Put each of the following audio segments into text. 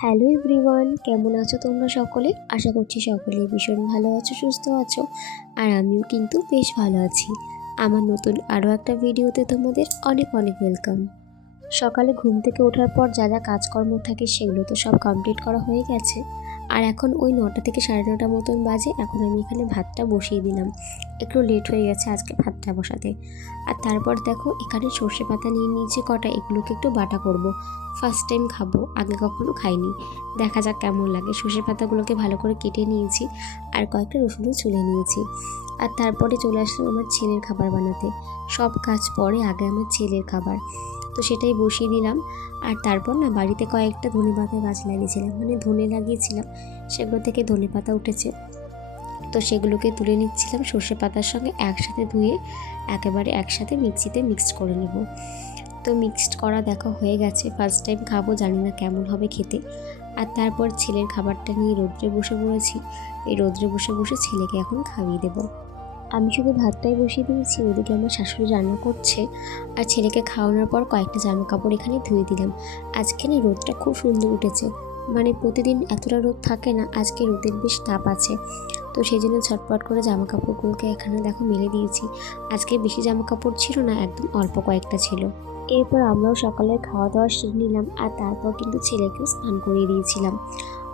Hello everyone, কেমন আছো তোমরা সকলে? আশা করছি সকলেই ভীষণ ভালো আছো, সুস্থ আছো। আর আমিও কিন্তু বেশ ভালো আছি। আমার নতুন আরও একটা ভিডিওতে তোমাদের অনেক অনেক ওয়েলকাম। সকালে ঘুম থেকে ওঠার পর যা যা কাজকর্ম থাকে সেগুলো তো সব কমপ্লিট করা হয়ে গেছে। আর এখন ওই 9টা থেকে 9:30 মতন বাজে। এখন আমি এখানে ভাতটা বসিয়ে দিলাম। একটু লেট হয়ে গেছে আজকে ভাতটা বসাতে। আর তারপর দেখো এখানে সর্ষে পাতা নিয়ে নিয়েছি কটা, এগুলোকে একটু বাটা করব। ফার্স্ট টাইম খাবো, আগে কখনো খাইনি। দেখা যাক কেমন লাগে। সর্ষে পাতাগুলোকে ভালো করে কেটে নিয়েছি আর কয়েকটা রসুনও ছুলে নিয়েছি। আর তারপরে চলে আসলাম আমার ছেলের খাবার বানাতে। সব কাজ পরে, আগে আমার ছেলের খাবার। তো সেটাই বসিয়ে দিলাম। আর তারপর না বাড়িতে কয়েকটা ধনেপাতা গাছ লাগিয়েছিলাম, মানে ধনে লাগিয়েছিলাম, সেগুলো থেকে ধনেপাতা উঠেছে। তো সেগুলোকে তুলে নিচ্ছিলাম, সর্ষে পাতার সঙ্গে একসাথে ধুয়ে একেবারে একসাথে মিক্সিতে মিক্সড করে নেব। তো মিক্সড করা দেখা হয়ে গেছে। ফার্স্ট টাইম খাবো, জানি না কেমন হবে খেতে। আর তারপর ছেলের খাবারটা নিয়ে রোদ্রে বসে পড়েছি। এই রোদ্রে বসে বসে ছেলেকে এখন খাইয়ে দেবো। আমি শুধু ভাতটাই বসিয়ে দিয়েছি, ওদিকে আমার শাশুড়ি রান্না করছে। আর ছেলেকে খাওয়ানোর পর কয়েকটা জামা কাপড় এখানে ধুয়ে দিলাম। আজকে না রোদটা খুব সুন্দর উঠেছে, মানে প্রতিদিন এতটা রোদ থাকে না, আজকে রোদের বেশ তাপ আছে। তো সেই জন্য ঝটপট করে জামা কাপড়গুলোকে এখানে দেখো মেলে দিয়েছি। আজকে বেশি জামা কাপড় ছিল না, একদম অল্প কয়েকটা ছিল। এরপর আমরাও সকালে খাওয়া দাওয়া সেরে নিলাম। আর তারপর কিন্তু ছেলেকেও স্নান করিয়ে দিয়েছিলাম।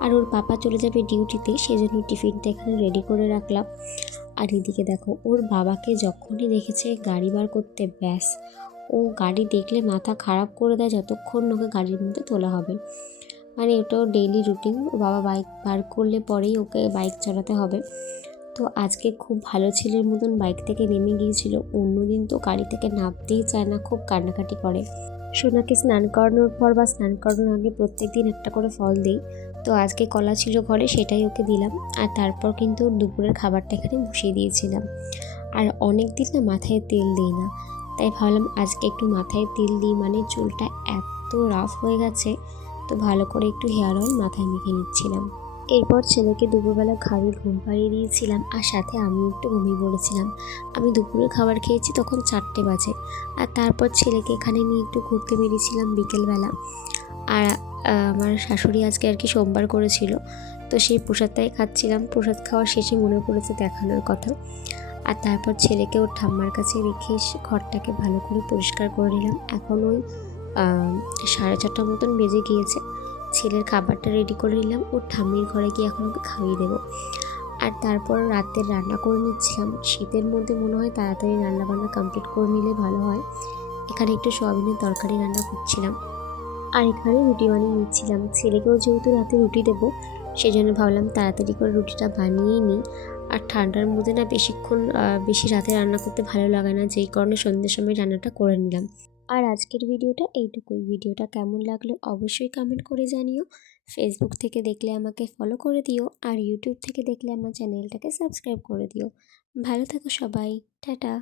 আর ওর পাপা চলে যাবে ডিউটিতে, সেজন্য টিফিনটা এখানে রেডি করে রাখলাম। আর এদিকে দেখো ওর বাবাকে যখনই দেখেছে গাড়ি বার করতে, ব্যাস ও গাড়ি দেখলে মাথা খারাপ করে দেয় যতক্ষণ ওকে গাড়ির মধ্যে তোলা হবে। মানে ওটাও ডেইলি রুটিন, ও বাবা বাইক বার করলে পরেই ওকে বাইক চালাতে হবে। তো আজকে খুব ভালো ছেলের মতন বাইক থেকে নেমে গিয়েছিল। অন্যদিন তো গাড়ি থেকে নামতেই চায় না, খুব কান্নাকাটি করে। সোনাকে স্নান করানোর পর বা স্নান করানোর আগে প্রত্যেক দিন একটা করে ফল দিই। তো আজকে কলা ছিল ঘরে, সেটাই ওকে দিলাম। আর তারপর কিন্তু দুপুরের খাবারটা এখানে বসিয়ে দিয়েছিলাম। আর অনেক দিন না মাথায় তেল দিই না, তাই ভাবলাম আজকে একটু মাথায় তেল দিই, মানে চুলটা এত রাফ হয়ে গেছে। তো ভালো করে একটু হেয়ার অয়েল মাথায় মেখে নিচ্ছিলাম। এরপর ছেলেকে দুপুরবেলা ঘাড়ি ঘুম পাড়িয়ে দিয়েছিলাম, আর সাথে আমি একটু ঘুমিয়ে পড়েছিলাম। আমি দুপুরে খাবার খেয়েছি তখন 4টে বাজে। আর তারপর ছেলেকে এখানে নিয়ে একটু ঘুরতে বেরিয়েছিলাম বিকেলবেলা। আর আমার শাশুড়ি আজকে আর কি সোমবার করেছিল, তো সেই প্রসাদটাই খাচ্ছিলাম। প্রসাদ খাওয়ার শেষে মনে পড়েছে দেখানোর কথা। আর তারপর ছেলেকে ওর ঠাম্মার কাছে রেখে ঘরটাকে ভালো করে পরিষ্কার করে নিলাম। এখন ওই 4:30 মতন বেজে গিয়েছে। ছেলের খাবারটা রেডি করে নিলাম, ওর ঠাম্মির ঘরে গিয়ে এখন ওকে খাইয়ে দেবো। আর তারপর রাতের রান্না করে নিচ্ছিলাম। শীতের মধ্যে মনে হয় তাড়াতাড়ি রান্নাবান্না কমপ্লিট করে নিলে ভালো হয়। এখানে একটু সয়াবিনের তরকারি রান্না করছিলাম। আর এখানে রুটি বানিয়ে নিচ্ছিলাম। ছেলেকেও যেহেতু রাতে রুটি দেবো, সেই জন্য ভাবলাম তাড়াতাড়ি করে রুটিটা বানিয়েই নিই। আর ঠান্ডার মধ্যে না বেশিক্ষণ বেশি রাতে রান্না করতে ভালো লাগে না, যেই কারণে সন্ধ্যের সময় রান্নাটা করে নিলাম। আর আজকের ভিডিওটা এইটুকুই। ভিডিওটা কেমন লাগলো অবশ্যই কমেন্ট করে জানিও। ফেসবুক থেকে দেখলে আমাকে ফলো করে দিও, আর ইউটিউব থেকে দেখলে আমার চ্যানেলটাকে সাবস্ক্রাইব করে দিও। ভালো থাকো সবাই, টাটা।